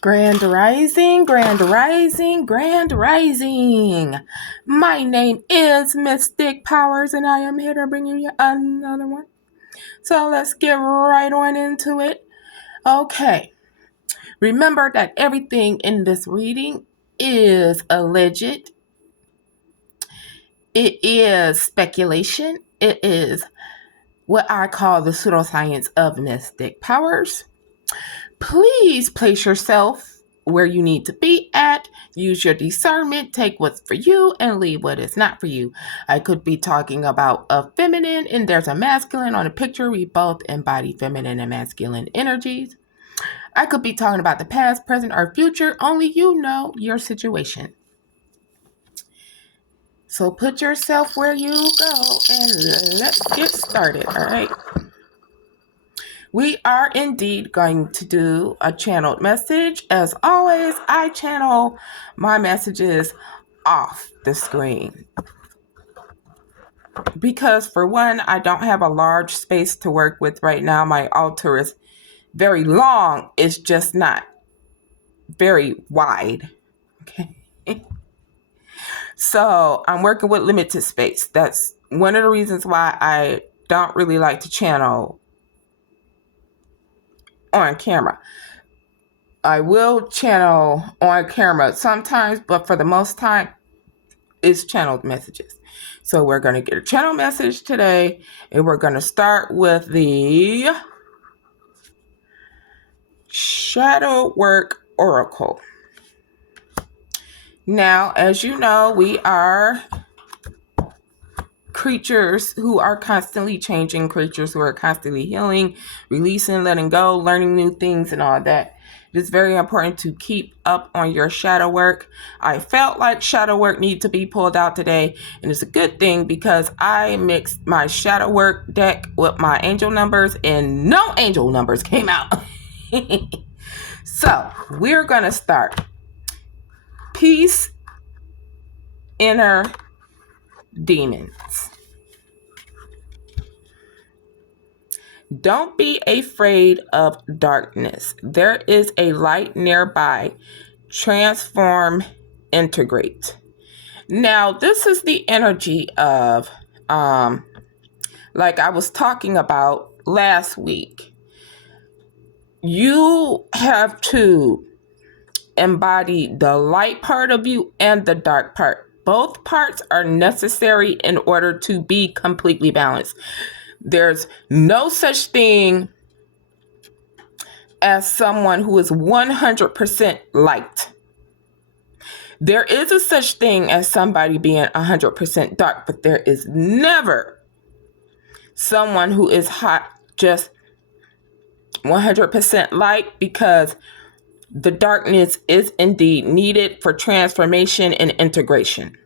Grand Rising, Grand Rising, Grand Rising. My name is Mystic Powers, and I am here to bring you another one. So let's get right on into it. Okay. Remember that everything in this reading is alleged. It is speculation. It is what I call the pseudoscience of Mystic Powers. Please place yourself where you need to be at. Use your discernment. Take what's for you and leave what is not for you. I could be talking about a feminine and there's a masculine on a picture. We both embody feminine and masculine energies. I could be talking about the past, present, or future. Only you know your situation. So put yourself where you go and let's get started, all right? We are indeed going to do a channeled message. As always, I channel my messages off the screen. Because for one, I don't have a large space to work with right now. My altar is very long. It's just not very wide. Okay. So I'm working with limited space. That's one of the reasons why I don't really like to channel on camera. I will channel on camera sometimes, but for the most time, it's channeled messages. So we're going to get a channel message today, and we're going to start with the Shadow Work Oracle. Now, as you know, we are creatures who are constantly changing, creatures who are constantly healing, releasing, letting go, learning new things and all that. It is very important to keep up on your shadow work. I felt like shadow work needed to be pulled out today, and it's a good thing because I mixed my shadow work deck with my angel numbers and no angel numbers came out. So we're going to start. Peace, inner demons. Don't be afraid of darkness. There is a light nearby. Transform, integrate. Now, this is the energy of, like I was talking about last week. You have to embody the light part of you and the dark part. Both parts are necessary in order to be completely balanced. There's no such thing as someone who is 100% light. There is a such thing as somebody being 100% dark, but there is never someone who is hot, just 100% light, because the darkness is indeed needed for transformation and integration.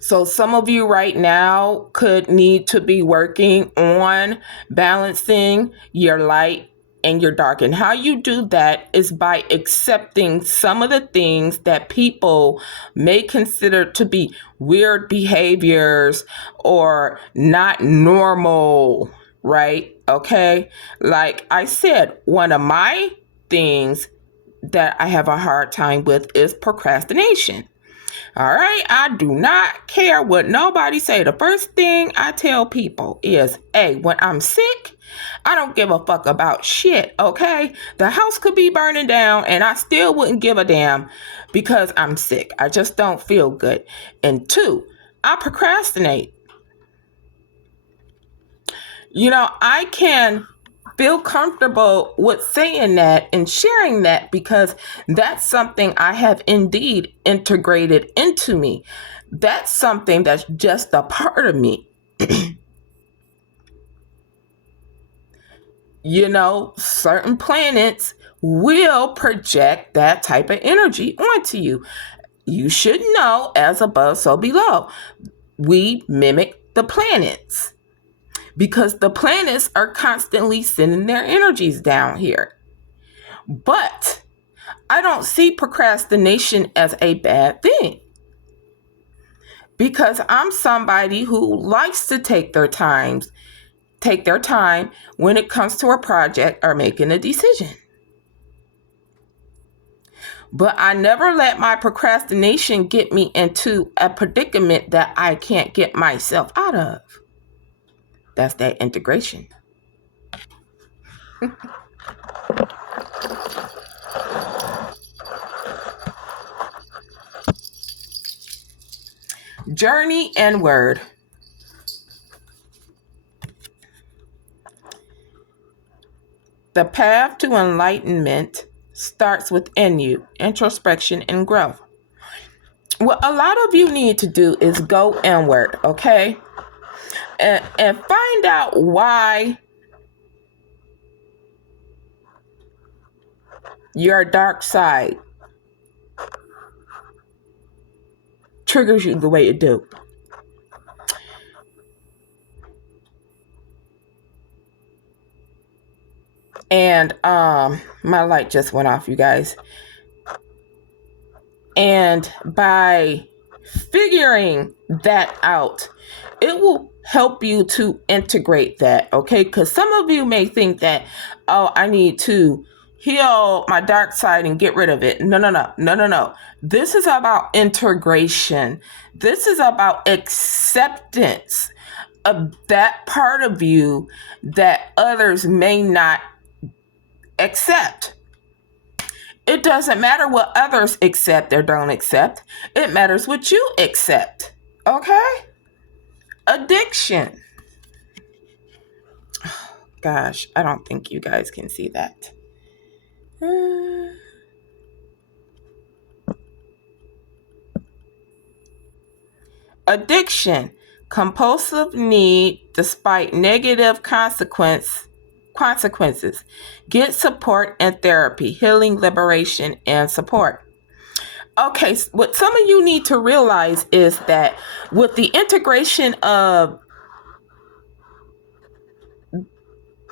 So some of you right now could need to be working on balancing your light and your dark. And how you do that is by accepting some of the things that people may consider to be weird behaviors or not normal, right? Okay. Like I said, one of my things that I have a hard time with is procrastination. All right, I do not care what nobody say. The first thing I tell people is, hey, when I'm sick, I don't give a fuck about shit, okay? The house could be burning down and I still wouldn't give a damn because I'm sick. I just don't feel good. And two, I procrastinate. You know, I can feel comfortable with saying that and sharing that because that's something I have indeed integrated into me. That's something that's just a part of me. You know, certain planets will project that type of energy onto you. You should know, as above, so below. We mimic the planets, because the planets are constantly sending their energies down here. But I don't see procrastination as a bad thing, because I'm somebody who likes to take their time when it comes to a project or making a decision. But I never let my procrastination get me into a predicament that I can't get myself out of. That's that integration. Journey and word. The path to enlightenment starts within you, introspection and growth. What a lot of you need to do is go inward, okay? And find out why your dark side triggers you the way it do. And my light just went off, you guys. And by figuring that out, it will help you to integrate that, okay? Because some of you may think that, oh, I need to heal my dark side and get rid of it. No. This is about integration. This is about acceptance of that part of you that others may not accept. It doesn't matter what others accept or don't accept. It matters what you accept. Okay? Addiction. Gosh, I don't think you guys can see that. Addiction. Compulsive need despite negative consequences. Get support and therapy, healing, liberation, and support. Okay, what some of you need to realize is that with the integration of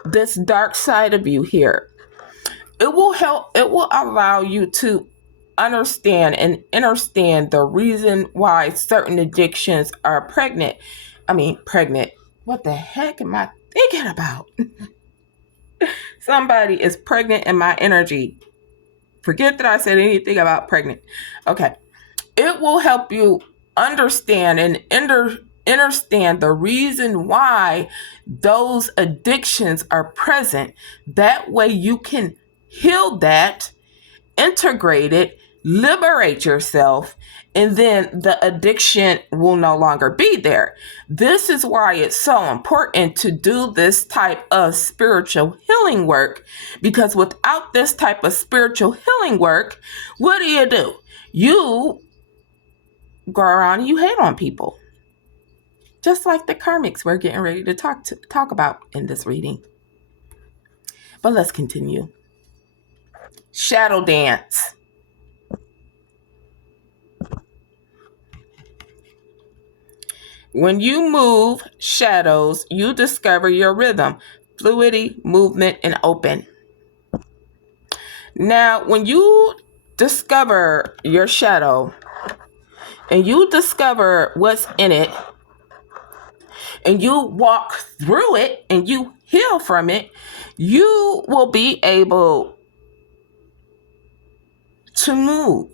this dark side of you here, it will allow you to understand the reason why certain addictions are pregnant. What the heck am I thinking about? Somebody is pregnant in my energy. Forget that I said anything about pregnant. Okay. It will help you understand and understand the reason why those addictions are present. That way you can heal that, integrate it, liberate yourself, and then the addiction will no longer be there. This is why it's so important to do this type of spiritual healing work, because without this type of spiritual healing work, what do? You go around and you hate on people. Just like the karmics we're getting ready to talk about in this reading. But let's continue. Shadow dance. When you move shadows, you discover your rhythm, fluidity, movement, and open. Now, when you discover your shadow and you discover what's in it and you walk through it and you heal from it, you will be able to move.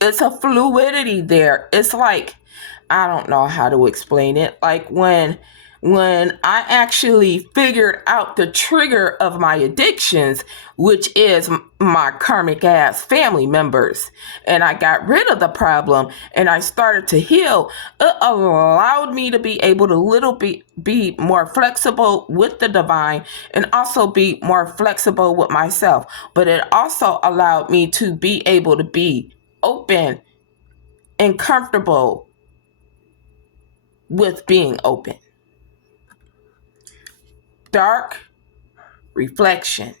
It's a fluidity there. It's like, I don't know how to explain it. Like when I actually figured out the trigger of my addictions, which is my karmic ass family members, and I got rid of the problem and I started to heal, it allowed me to be able to be more flexible with the divine and also be more flexible with myself. But it also allowed me to be able to be open and comfortable with being open. Dark reflection.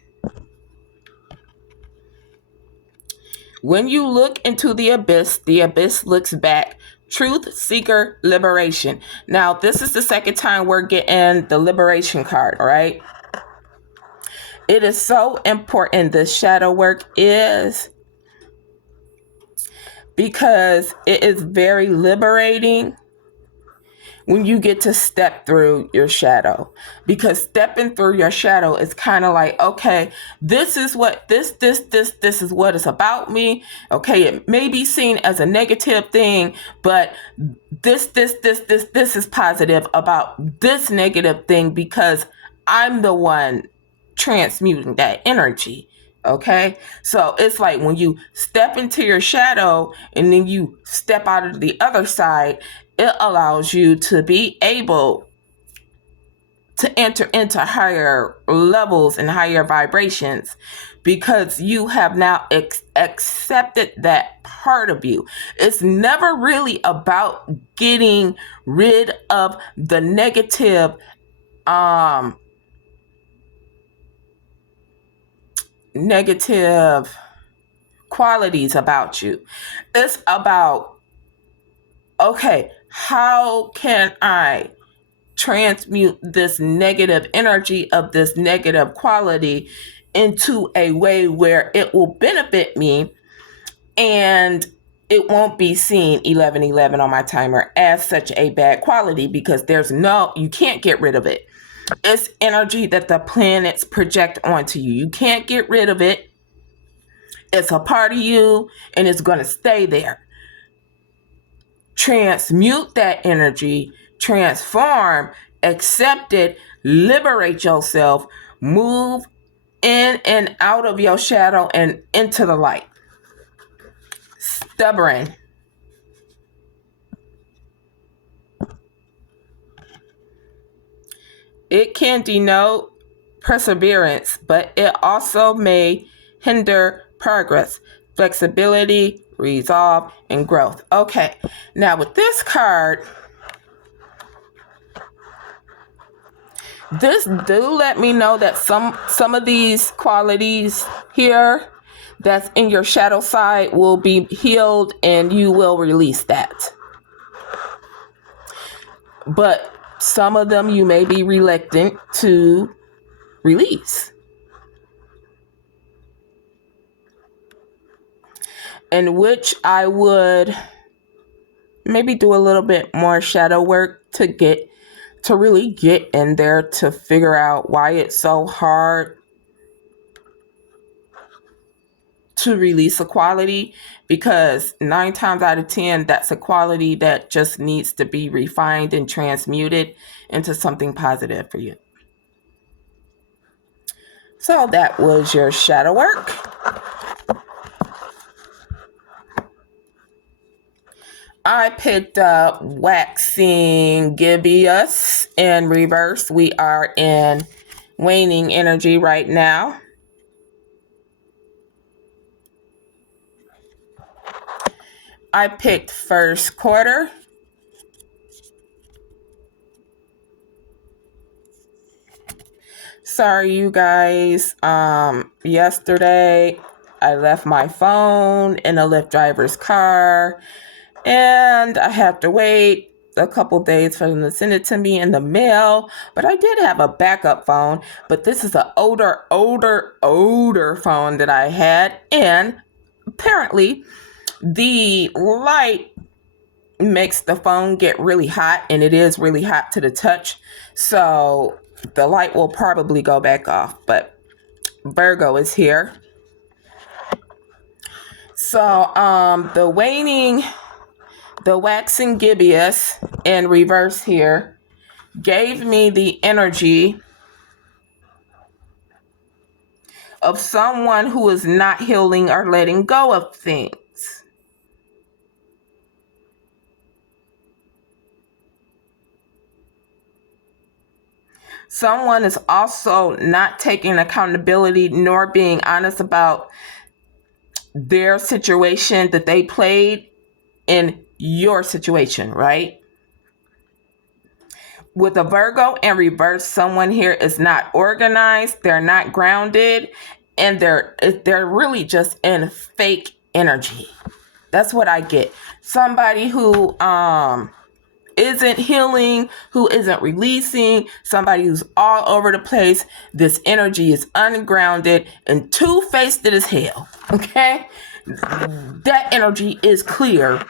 When you look into the abyss looks back. Truth seeker liberation. Now, this is the second time we're getting the liberation card, all right? It is so important, the shadow work is, because it is very liberating when you get to step through your shadow, because stepping through your shadow is kind of like, okay, this is what this is what it's about me. Okay, it may be seen as a negative thing, but this is positive about this negative thing, because I'm the one transmuting that energy. Okay, so it's like when you step into your shadow and then you step out of the other side, it allows you to be able to enter into higher levels and higher vibrations, because you have now accepted that part of you. It's never really about getting rid of the negative qualities about you. It's about, okay, how can I transmute this negative energy of this negative quality into a way where it will benefit me, and it won't be seen 1111 on my timer as such a bad quality, because you can't get rid of it. It's energy that the planets project onto you. You can't get rid of it. It's a part of you and it's going to stay there. Transmute that energy, transform, accept it, liberate yourself, move in and out of your shadow and into the light. Stubborn. It can denote perseverance, but it also may hinder progress, flexibility, resolve, and growth. Okay, now with this card, this do let me know that some of these qualities here that's in your shadow side will be healed and you will release that. But some of them you may be reluctant to release. In which I would maybe do a little bit more shadow work to really get in there to figure out why it's so hard to release a quality, because 9 times out of 10, that's a quality that just needs to be refined and transmuted into something positive for you. So that was your shadow work. I picked up Waxing Gibeus in reverse. We are in waning energy right now. I picked first quarter. Sorry, you guys. Yesterday I left my phone in a Lyft driver's car, and I have to wait a couple days for them to send it to me in the mail. But I did have a backup phone, but this is an older phone that I had, and apparently the light makes the phone get really hot, and it is really hot to the touch. So the light will probably go back off, but Virgo is here. So the Waxing Gibeus in reverse here gave me the energy of someone who is not healing or letting go of things. Someone is also not taking accountability nor being honest about their situation that they played in your situation, right? With a Virgo in reverse, someone here is not organized, they're not grounded, and they're really just in fake energy. That's what I get. Somebody who isn't healing, who isn't releasing, somebody who's all over the place. This energy is ungrounded and two-faced as hell. Okay? That energy is clear.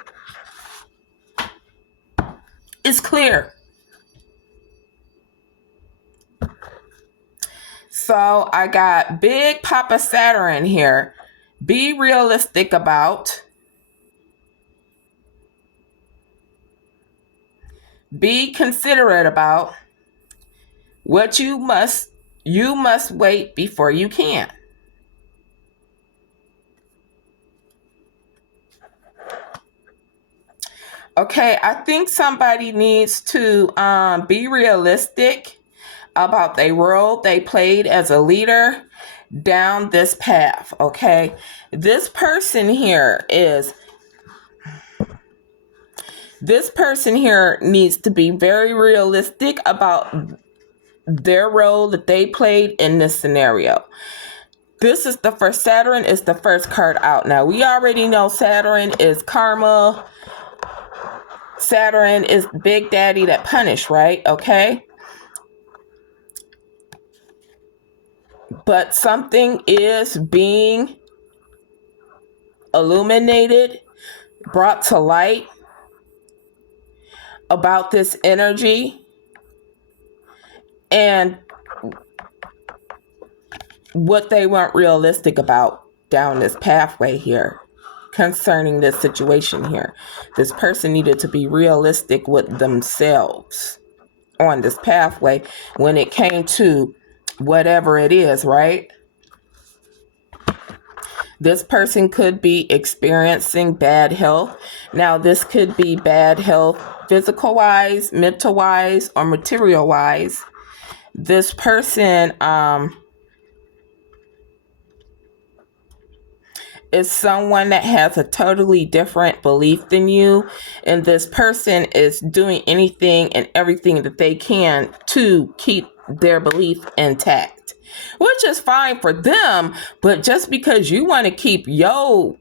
It's clear. So I got Big Papa Saturn here. Be realistic about. Be considerate about. What you must wait before you can. Okay, I think somebody needs to be realistic about the role they played as a leader down this path. Okay, this person here needs to be very realistic about their role that they played in this scenario. This is the first. Saturn is the first card out. Now, we already know Saturn is karma. Saturn is Big Daddy that punish, right? Okay. But something is being illuminated, brought to light about this energy and what they weren't realistic about down this pathway here concerning this situation here. This person needed to be realistic with themselves on this pathway when it came to whatever it is, right? This person could be experiencing bad health. Now, this could be bad health physical-wise, mental-wise, or material-wise. This person is someone that has a totally different belief than you, and this person is doing anything and everything that they can to keep their belief intact, which is fine for them. But just because you want to keep your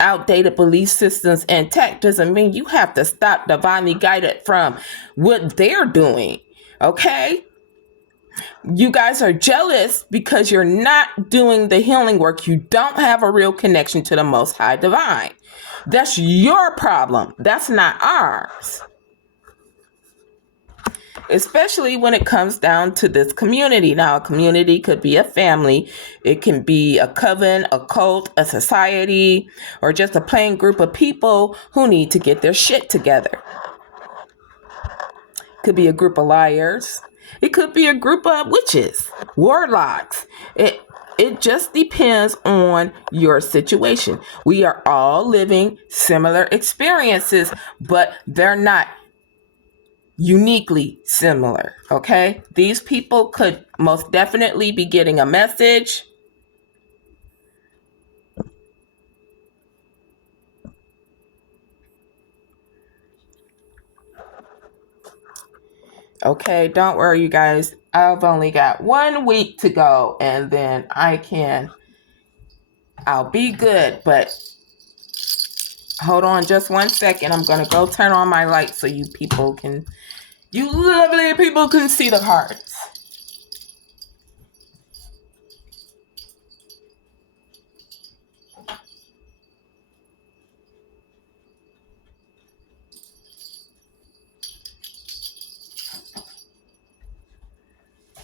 outdated belief systems intact doesn't mean you have to stop divinely guided from what they're doing. Okay? You guys are jealous because you're not doing the healing work. You don't have a real connection to the Most High Divine. That's your problem. That's not ours. Especially when it comes down to this community. Now, a community could be a family. It can be a coven, a cult, a society, or just a plain group of people who need to get their shit together. Could be a group of liars. It could be a group of witches, warlocks. It just depends on your situation. We are all living similar experiences, but they're not uniquely similar, okay? These people could most definitely be getting a message. Okay, don't worry, you guys. I've only got 1 week to go, and then I'll be good. But hold on just 1 second. I'm going to go turn on my light so you lovely people can see the cards.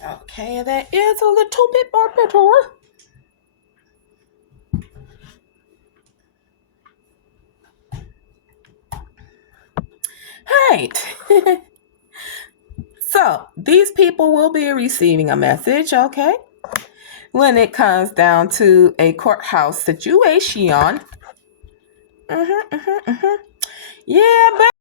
Okay, that is a little bit more better. Right. So, these people will be receiving a message, okay? When it comes down to a courthouse situation. Yeah, but